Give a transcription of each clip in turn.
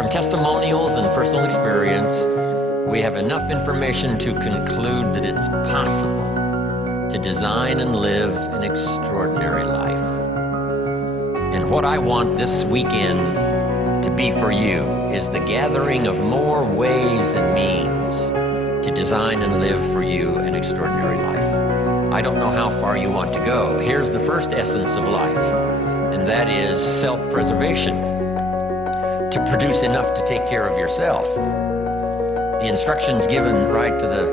from testimonials and personal experience, we have enough information to conclude that it's possible to design and live an extraordinary life. And what I want this weekend to be for you is the gathering of more ways and means to design and live for you an extraordinary life. I don't know how far you want to go. Here's the first essence of life, and that is self-preservation. To produce enough to take care of yourself. The instructions given right to the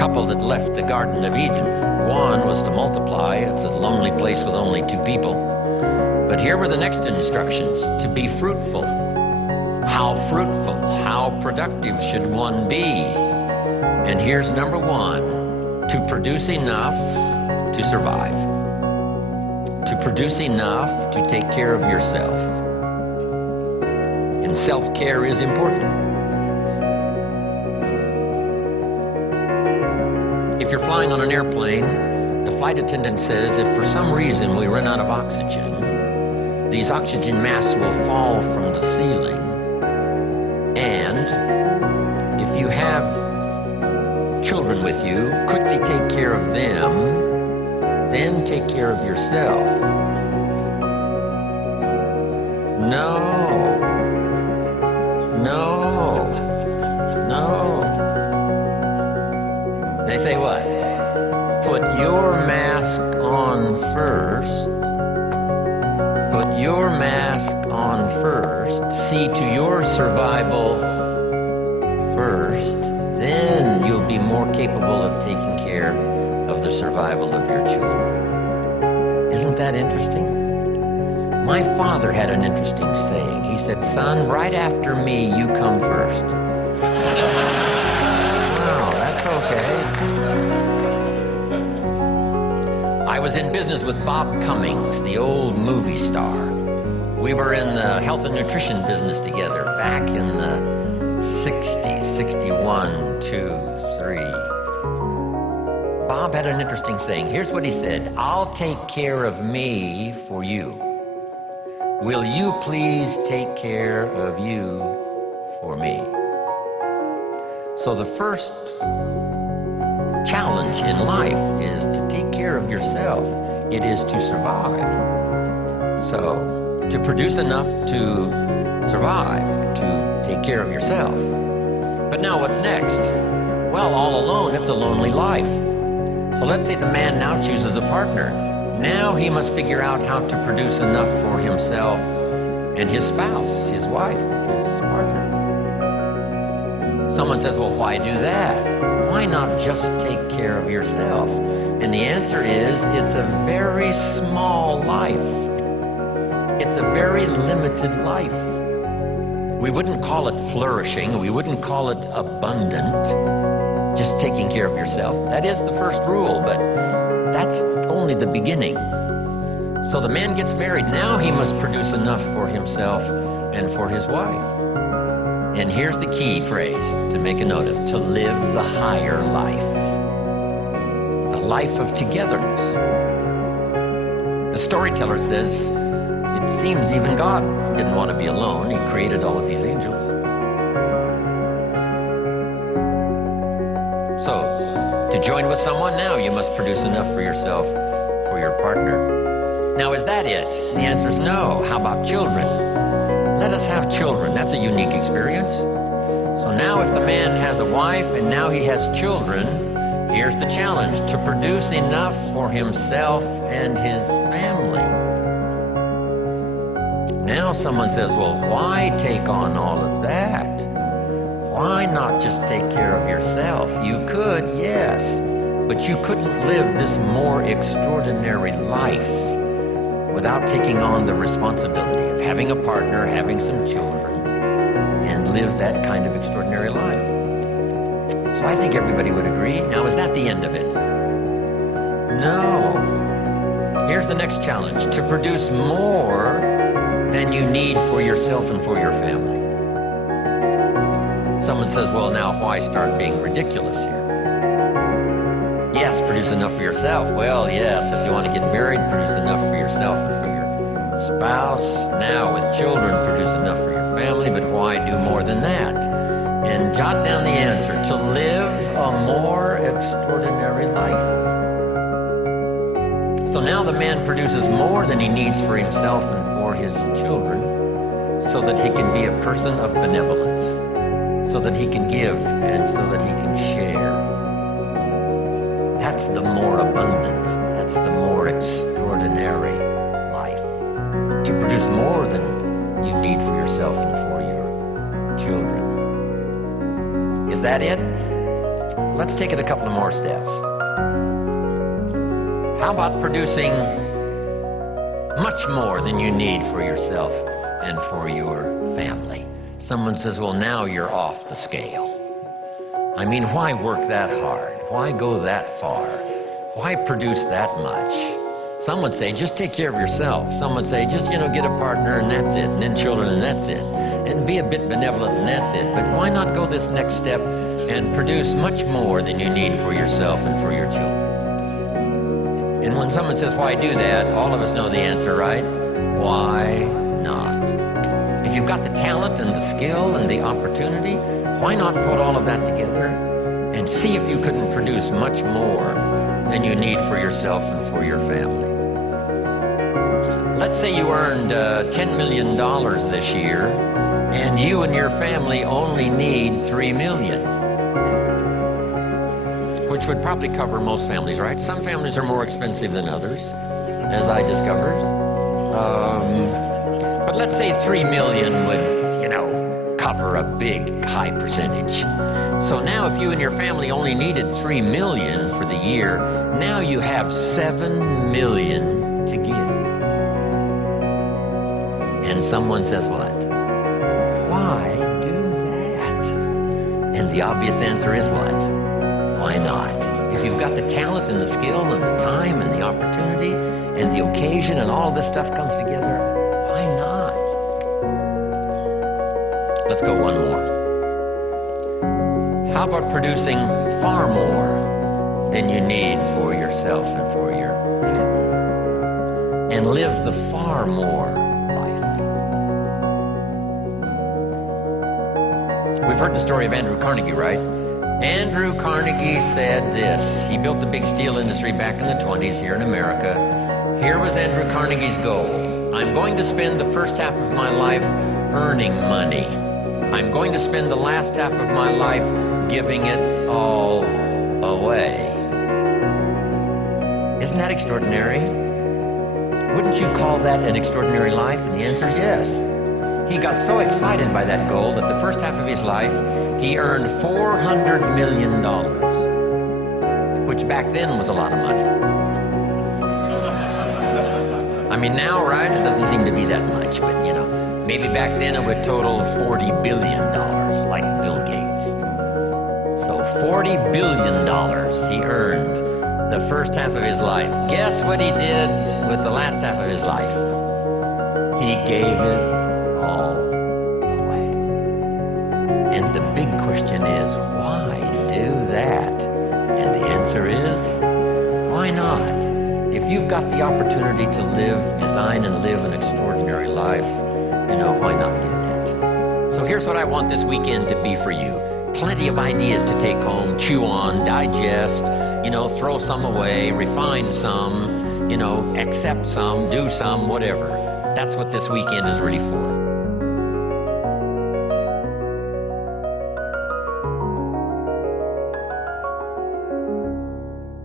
couple that left the Garden of Eden. One was to multiply. It's a lonely place with only 2 people. But here were the next instructions: to be fruitful. How fruitful, how productive should one be? And here's number 1: to produce enough to survive. To produce enough to take care of yourself. And self-care is important. If you're flying on an airplane, the flight attendant says if for some reason we run out of oxygen, these oxygen masks will fall from the ceiling. And if you have children with you, quickly take care of them, then take care of yourself. No. They say what? Put your mask on first. Put your mask on first. See to your survival first. Then you'll be more capable of taking care of the survival of your children. Isn't that interesting? My father had an interesting saying. He said, "Son, right after me, you come first." Wow, that's okay. I was in business with Bob Cummings, the old movie star. We were in the health and nutrition business together back in the 60s, 61, 2, 3. Bob had an interesting saying. Here's what he said: "I'll take care of me for you. Will you please take care of you for me?" So the first challenge in life is to take care of yourself. It is to survive. So, to produce enough to survive, to take care of yourself. But now what's next? Well, all alone, it's a lonely life. So let's say the man now chooses a partner. Now he must figure out how to produce enough for himself and his spouse, his wife, his partner. Someone says, well, why do that? Why not just take care of yourself? And the answer is, it's a very small life. It's a very limited life. We wouldn't call it flourishing. We wouldn't call it abundant. Just taking care of yourself. That is the first rule, but that's only the beginning. So the man gets married. Now he must produce enough for himself and for his wife. And here's the key phrase to make a note of: to live the higher life. A life of togetherness. The storyteller says, it seems even God didn't want to be alone. He created all of these angels. So, to join with someone, now you must produce enough for yourself, for your partner. Now, is that it? The answer is no. How about children? Let us have children. That's a unique experience. So now if the man has a wife and now he has children, here's the challenge: to produce enough for himself and his family. Now someone says, well, why take on all of that? Why not just take care of yourself? You could, yes, but you couldn't live this more extraordinary life without taking on the responsibility of having a partner, having some children, and live that kind of extraordinary life. So I think everybody would agree. Now, is that the end of it? No. Here's the next challenge: to produce more than you need for yourself and for your family. Someone says, well, now why start being ridiculous here? Yes, produce enough for yourself. Well, yes, if you want to get married, produce enough for yourself and for your spouse. Now, with children, produce enough for your family. family, but why do more than that? And jot down the answer: to live a more extraordinary life. So now the man produces more than he needs for himself and for his children, so that he can be a person of benevolence, so that he can give and so that he can share. That's the more abundant, that's the more extraordinary life. To produce more than you need for yourself and for your children. Is that it? Let's take it a couple of more steps. How about producing much more than you need for yourself and for your family? Someone says, well, now you're off the scale. I mean, why work that hard? Why go that far? Why produce that much? Some would say, just take care of yourself. Some would say, just, get a partner and that's it, and then children and that's it. And be a bit benevolent and that's it. But why not go this next step and produce much more than you need for yourself and for your children? And when someone says, why do that? All of us know the answer, right? Why not? If you've got the talent and the skill and the opportunity, why not put all of that together and see if you couldn't produce much more than you need for yourself and for your family? Let's say you earned $10 million this year, and you and your family only need $3 million, which would probably cover most families, right? Some families are more expensive than others, as I discovered. But let's say $3 million would, cover a big, high percentage. So now if you and your family only needed $3 million for the year, now you have $7 million to give. And someone says, what? Why do that? And the obvious answer is what? Why not? If you've got the talent and the skill and the time and the opportunity and the occasion and all this stuff comes together, why not? Let's go one more. How about producing far more than you need for yourself and for your family? And live the far more life. We've heard the story of Andrew Carnegie, right? Andrew Carnegie said this. He built the big steel industry back in the 20s here in America. Here was Andrew Carnegie's goal. I'm going to spend the first half of my life earning money. I'm going to spend the last half of my life giving it all away. Isn't that extraordinary? Wouldn't you call that an extraordinary life? And the answer is yes. He got so excited by that goal that the first half of his life, he earned $400 million, which back then was a lot of money. I mean, now, right, it doesn't seem to be that much, but, maybe back then it would total $40 billion, like Bill Gates. So $40 billion he earned the first half of his life. Guess what he did with the last half of his life? He gave it all away. And the big question is, why do that? And the answer is, why not? If you've got the opportunity to design and live an extraordinary life, why not do that? So here's what I want this weekend to be for you. Plenty of ideas to take home, chew on, digest, throw some away, refine some, accept some, do some, whatever. That's what this weekend is really for.